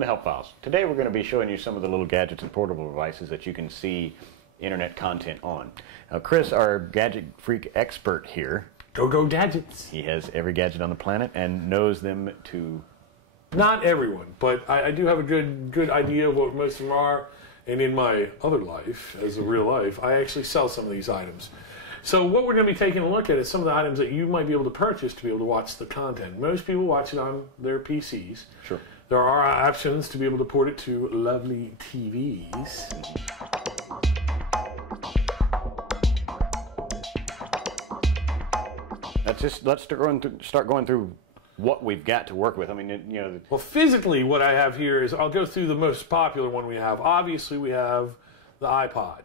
Welcome to Help Files. Today we're going to be showing you some of the little gadgets and portable devices that you can see internet content on. Now Chris, our gadget freak expert here, Go gadgets. he has every gadget on the planet and knows them to... Not everyone, but I do have a good idea of what most of them are. And in my other life, as a real life, I actually sell some of these items. So what we're going to be taking a look at is some of the items that you might be able to purchase to be able to watch the content. Most people watch it on their PCs. Sure. There are options to be able to port it to lovely TVs. Let's start going through what we've got to work with. I mean, you know. Well, physically, what I have here is I'll go through the most popular one we have. Obviously, we have the iPod.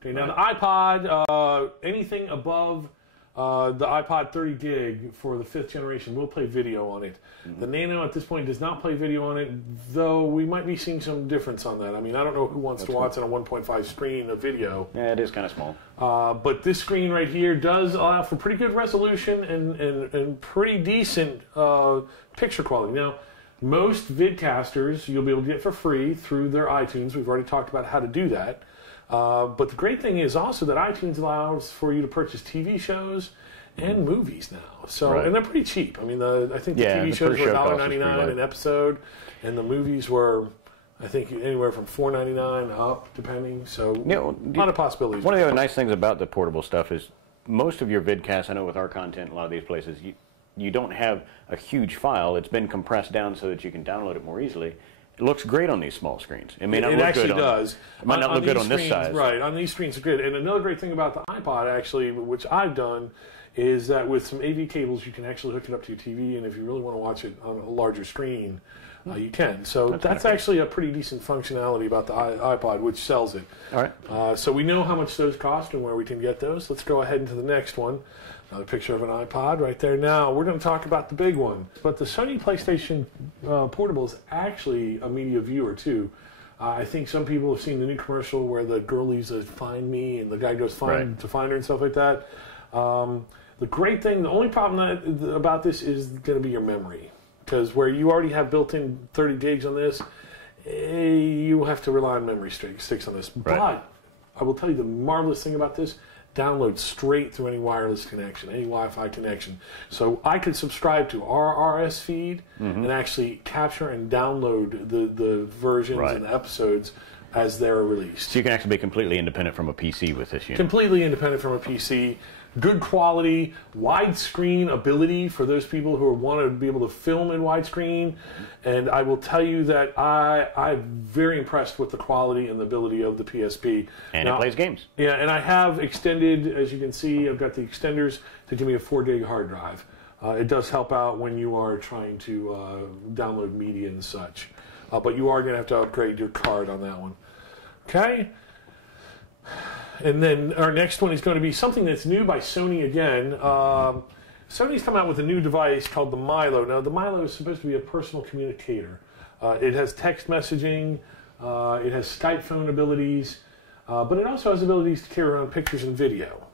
Okay, now the iPod, anything above the iPod 30 gig for the 5th generation will play video on it. Mm-hmm. The Nano at this point does not play video on it, though we might be seeing some difference on that. I mean, I don't know who wants to watch on a 1.5 screen of video. Yeah, it is kind of small. But this screen right here does allow for pretty good resolution and pretty decent picture quality. Now, most vidcasters you'll be able to get for free through their iTunes. We've already talked about how to do that. But the great thing is also that iTunes allows for you to purchase TV shows and movies now. So, and they're pretty cheap. I mean, I think the TV shows were $1.99 an episode, and the movies were, I think, anywhere from $4.99 up, depending. So, a lot of possibilities. One of the other nice things about the portable stuff is most of your vidcasts, I know with our content, a lot of these places, you don't have a huge file. It's been compressed down so that you can download it more easily. It looks great on these small screens. It may not look good on... It actually does. It might not look good on this size. Right, on these screens it's good. And another great thing about the iPod, actually, which I've done, is that with some AV cables, you can actually hook it up to your TV, and if you really want to watch it on a larger screen, you can. So that's actually a pretty decent functionality about the iPod, which sells it. All right. So we know how much those cost and where we can get those. Let's go ahead into the next one. Another picture of an iPod right there. Now, we're going to talk about the big one. But the Sony PlayStation Portable is actually a media viewer, too. I think some people have seen the new commercial where the girlies find me and the guy goes to find her and stuff like that. The great thing, the only problem about this is going to be your memory. Because where you already have built-in 30 gigs on this, you have to rely on memory sticks on this. Right. But I will tell you the marvelous thing about this, download straight through any wireless connection, any Wi-Fi connection. So I could subscribe to our RS feed and actually capture and download the versions and the episodes as they're released. So you can actually be completely independent from a PC with this unit. Completely independent from a PC. Good quality, widescreen ability for those people who want to be able to film in widescreen. And I will tell you that I'm very impressed with the quality and the ability of the PSP. And now, it plays games. Yeah, and I have extended, as you can see, I've got the extenders to give me a 4 gig hard drive. It does help out when you are trying to download media and such. But you are going to have to upgrade your card on that one. Okay? And then our next one is going to be something that's new by Sony again. Sony's come out with a new device called the Milo. Now, the Milo is supposed to be a personal communicator. It has text messaging, it has Skype phone abilities, but it also has abilities to carry around pictures and video.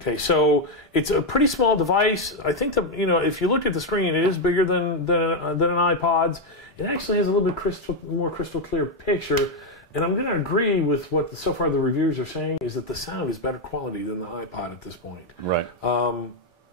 Okay, so it's a pretty small device. I think that, if you look at the screen, it is bigger than an iPod's. It actually has a little bit more crystal clear picture. And I'm going to agree with what so far the reviewers are saying is that the sound is better quality than the iPod at this point. Right. I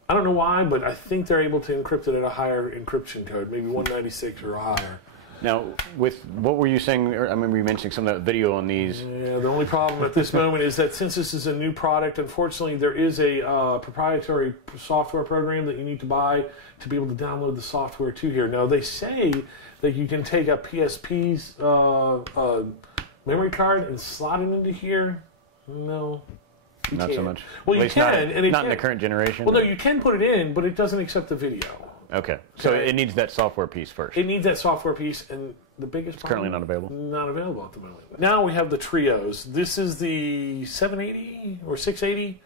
don't know why, but I think they're able to encrypt it at a higher encryption code, maybe 196 or higher. Now, what were you saying? I remember you mentioning some of that video on these. Yeah, the only problem at this moment is that since this is a new product, unfortunately, there is a proprietary software program that you need to buy to be able to download the software to here. Now, they say that you can take a PSP's memory card and slot it into here. No. Not so much. Well, you can. Not in the current generation? Well, no, you can put it in, but it doesn't accept the video. Okay. So it needs that software piece first. It needs that software piece, and the biggest problem... Currently not available? Not available at the moment. Now we have the Trios. This is the 780 or 680,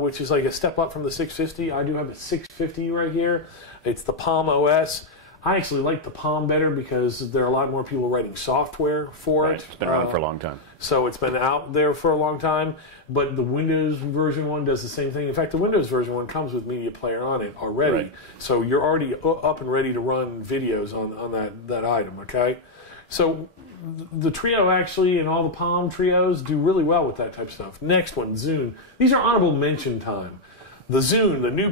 which is like a step up from the 650. I do have a 650 right here. It's the Palm OS. I actually like the Palm better because there are a lot more people writing software for it. It's been around for a long time. So it's been out there for a long time. But the Windows version 1 does the same thing. In fact, the Windows version 1 comes with Media Player on it already. Right. So you're already up and ready to run videos on that item, okay? So the Trio actually, and all the Palm Trios do really well with that type of stuff. Next one, Zune. These are honorable mention time. The Zune, the new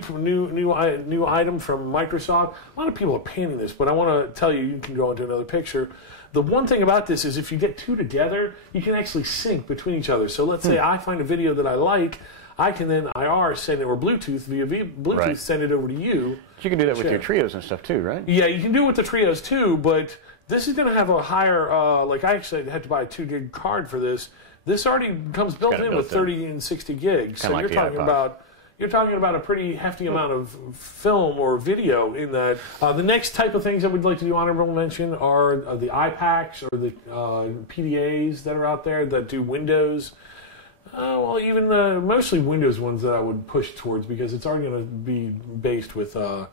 item from Microsoft. A lot of people are painting this, but I want to tell you, you can go into another picture. The one thing about this is if you get two together, you can actually sync between each other. So let's say I find a video that I like, I can then IR send it, or Bluetooth, via Bluetooth send it over to you. You can do that with your Trios and stuff too, right? Yeah, you can do it with the Trios too, but this is going to have a higher, like I actually had to buy a 2 gig card for this. This already comes built in with 30 and 60 gigs. So like you're talking about a pretty hefty amount of film or video in that. The next type of things that we'd like to do honorable mention are the iPACs or the PDAs that are out there that do Windows. Well, even mostly Windows ones that I would push towards because it's already going to be based with the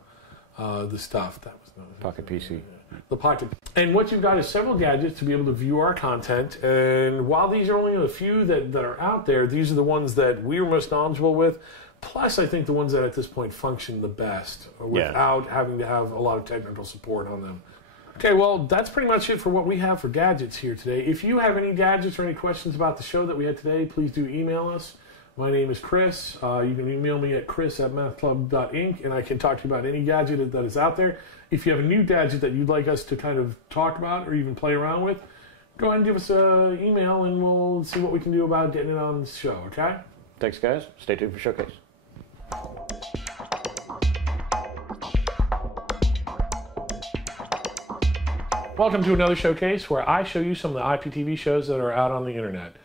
stuff. That was Pocket PC. The Pocket. And what you've got is several gadgets to be able to view our content. And while these are only a few that are out there, these are the ones that we were most knowledgeable with. Plus, I think the ones that at this point function the best without having to have a lot of technical support on them. Okay, well, that's pretty much it for what we have for gadgets here today. If you have any gadgets or any questions about the show that we had today, please do email us. My name is Chris. You can email me at chris@mathclub.inc, and I can talk to you about any gadget that is out there. If you have a new gadget that you'd like us to kind of talk about or even play around with, go ahead and give us an email, and we'll see what we can do about getting it on the show, okay? Thanks, guys. Stay tuned for Showcase. Welcome to another Showcase where I show you some of the IPTV shows that are out on the internet.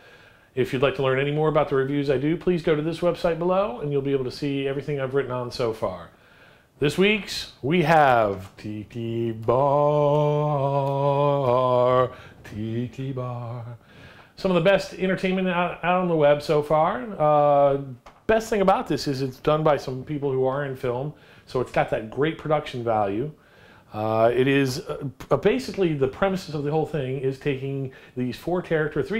If you'd like to learn any more about the reviews I do, please go to this website below and you'll be able to see everything I've written on so far. This week's, we have TT Bar. Some of the best entertainment out on the web so far. Best thing about this is it's done by some people who are in film, so it's got that great production value. It is basically the premises of the whole thing is taking these three characters,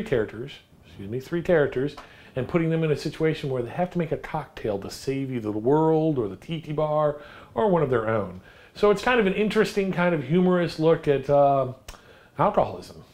and putting them in a situation where they have to make a cocktail to save either the world or the tiki bar or one of their own. So it's kind of an interesting, kind of humorous look at alcoholism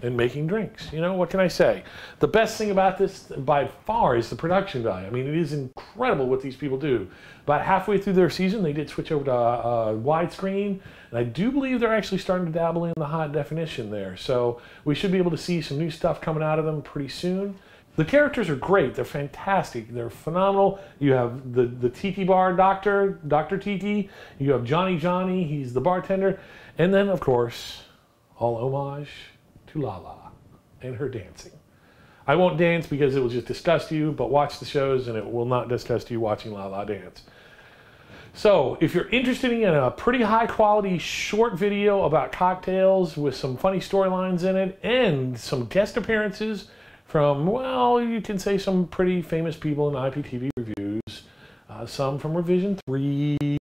and making drinks. You know, what can I say? The best thing about this by far is the production value. I mean, it is incredible what these people do. About halfway through their season, they did switch over to widescreen, and I do believe they're actually starting to dabble in the high definition there. So we should be able to see some new stuff coming out of them pretty soon. The characters are great. They're fantastic. They're phenomenal. You have the Tiki Bar Doctor, Dr. Tiki. You have Johnny, he's the bartender. And then, of course, all homage to Lala and her dancing. I won't dance because it will just disgust you, but watch the shows and it will not disgust you watching Lala dance. So, if you're interested in a pretty high quality short video about cocktails with some funny storylines in it and some guest appearances from, well, you can say some pretty famous people in IPTV reviews, some from Revision 3,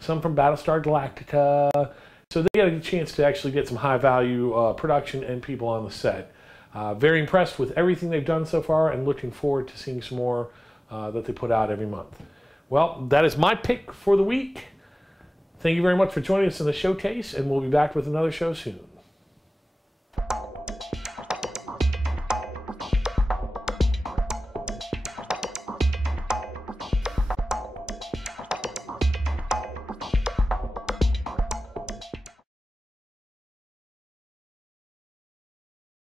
some from Battlestar Galactica. So they get a chance to actually get some high-value production and people on the set. Very impressed with everything they've done so far and looking forward to seeing some more that they put out every month. Well, that is my pick for the week. Thank you very much for joining us in the Showcase, and we'll be back with another show soon.